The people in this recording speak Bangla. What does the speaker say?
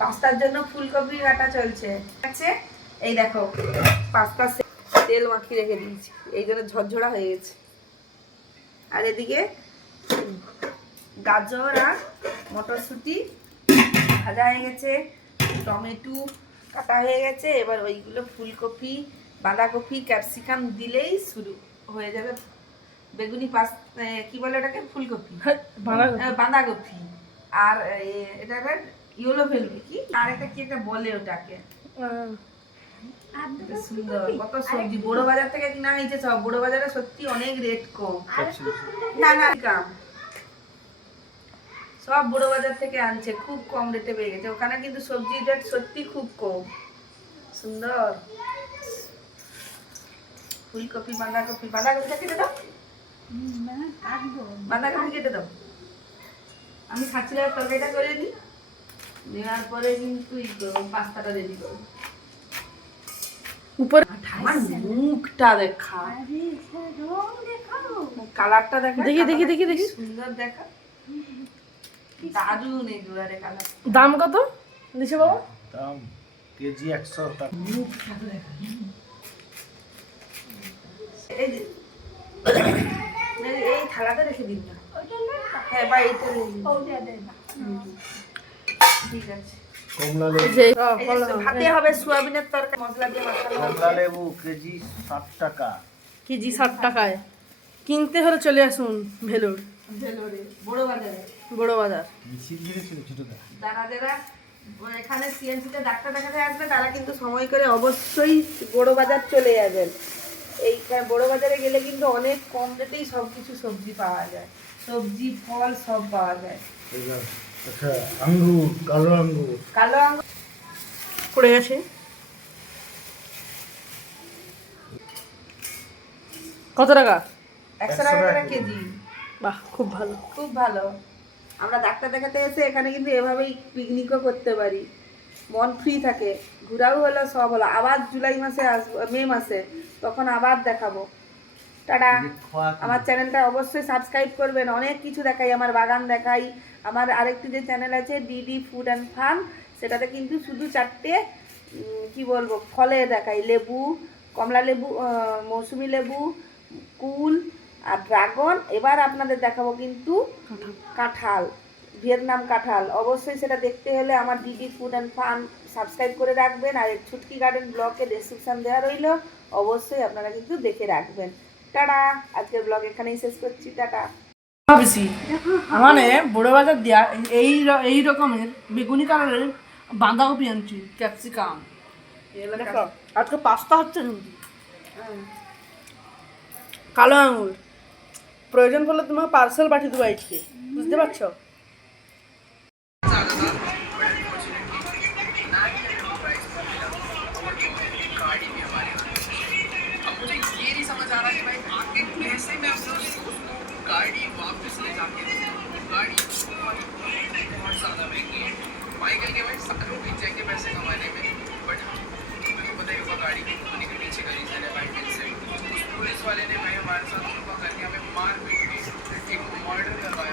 পাস্তার জন্য ফুলকপি কাটা চলছে। আছে এই দেখো পাস্তা তেল মাখিয়ে রেখে দিয়েছি, এই জন্য ঝরঝরা হয়ে গেছে। আর এদিকে গাজর আর মটরশুঁটি ভাজা হয়ে গেছে, টমেটো কাটা হয়ে গেছে। এবার ওইগুলো ফুলকপি, বাঁধাকপি, ক্যাপসিকাম দিলেই শুরু হয়ে যাবে বেগুনি পাস্তা, কি বলে ওটাকে, ফুলকপি, বাঁধাকপি। আর এটা ইয়েলো ফেলবে কি, আর একটা কি একটা বলে ওটাকে, সুন্দর কত সবজি। বড় বাজার থেকে কিনা হয়েছে সব, বড় বাজারে সত্যি অনেক রেট কম। না না কাম সব বড় বাজার থেকে আনছে, খুব কম রেটে পেয়ে গেছে ওখানে, কিন্তু সবজির রেট সত্যি খুব কম। সুন্দর ফুলকপি, বাঁধাকপি, বাঁধাকপিটা কেটে দাও, বাঁধাকপি কেটে দাও। আমি খাচ্ছিলাম তরকারিটা করে দিই, নেওয়ার পরে কিন্তু পাস্তাটা রেডি করবো। উপরে আমার মুখটা দেখা, কালারটা দেখা, দেখি দেখি দেখি দেখি, সুন্দর দেখা, দারুণ এগুলারে কালার। দাম কত দিছে বাবা? দাম কেজি 100 টাকা। মুখটা দেখা, এই থালাতে রেখে দিন না। হ্যাঁ বা এইটা ঠিক আছে। কমলা লেবু, ভাতে হবে সোয়াবিনের তরকারি, মশলা দিয়ে মাখানো। কমলা লেবু কেজি 60 টাকা। কেজি 60 টাকায় কিনতে হলে চলে আসুন ভেলোর, ভেলোরে বড় বাজারে, বড় বাজার। মিছিল ছিল ছোটটা। যারা এখানে সিএনসিতে ডাক্তার দেখাতে আসবে তারা কিন্তু সময় করে অবশ্যই বড় বাজার চলে যাবেন। এই বড় বাজারে গেলে কিন্তু অনেক কম রেটেই সব কিছু সবজি পাওয়া যায়, সবজি ফল সব পাওয়া যায়। আচ্ছা আঙ্গুর, কালো আঙ্গুর, কালো আঙ্গুর পড়ে গেছে কত টাকা? 100 টাকা করে কেজি। বাহ, খুব ভালো, খুব ভালো। আমরা ডাক্তার দেখাতে এসে এখানে কিন্তু এভাবেই পিকনিকও করতে পারি, মন ফ্রি থাকে, ঘোরাও হলো, সব হলো। আবার জুলাই মাসে আসবো, মে মাসে, তখন আবার দেখাবো। টাটা। আমার চ্যানেলটা অবশ্যই সাবস্ক্রাইব করবেন, অনেক কিছু দেখাই, আমার বাগান দেখাই। আমার আরেকটি যে চ্যানেল আছে ডিডি ফুড অ্যান্ড ফার্ম, সেটাতে কিন্তু শুধু 4টে কি বলবো ফলে দেখাই, লেবু, কমলা লেবু, মৌসুমি লেবু, কুল আর ড্রাগন। এবার আপনাদের দেখাবো কিন্তু কাঁঠাল, ভিয়েতনাম কাঁঠাল। অবশ্যই সেটা দেখতে হলে আমার DD food and farm subscribe করে রাখবেন, আর ছুটকি গার্ডেন ব্লগে ডেসক্রিপশন দেওয়া রইল, অবশ্যই আপনারা কিন্তু দেখে রাখবেন। টাটা, আজকের ব্লগ এখানেই শেষ করছি, টাটা। বেশি মানে বড় বাজার দেওয়া এই রকমের বেগুনি কালারের বাঁধাকপি আনছি, ক্যাপসিকাম। দেখো আজকে পাস্তা হচ্ছে কিন্তু কালো আঙুর। প্রয়োজন পড়লে তোমাকে পার্সেল পাঠিয়ে দেবো আজকে, বুঝতে পারছো? गाड़ी वापस ले जाके गाड़ी बहुत ज़्यादा महंगी है। माइकल के भाई सालों बीत जाएंगे पैसे कमाने में, बट तुम्हें पता ही होगा गाड़ी की होने के पीछे का रीज़न है भाई से। उस पुलिस वाले ने भाई हमारे साथ उनका करके हमें मार पीट के एक मर्डर करवाया।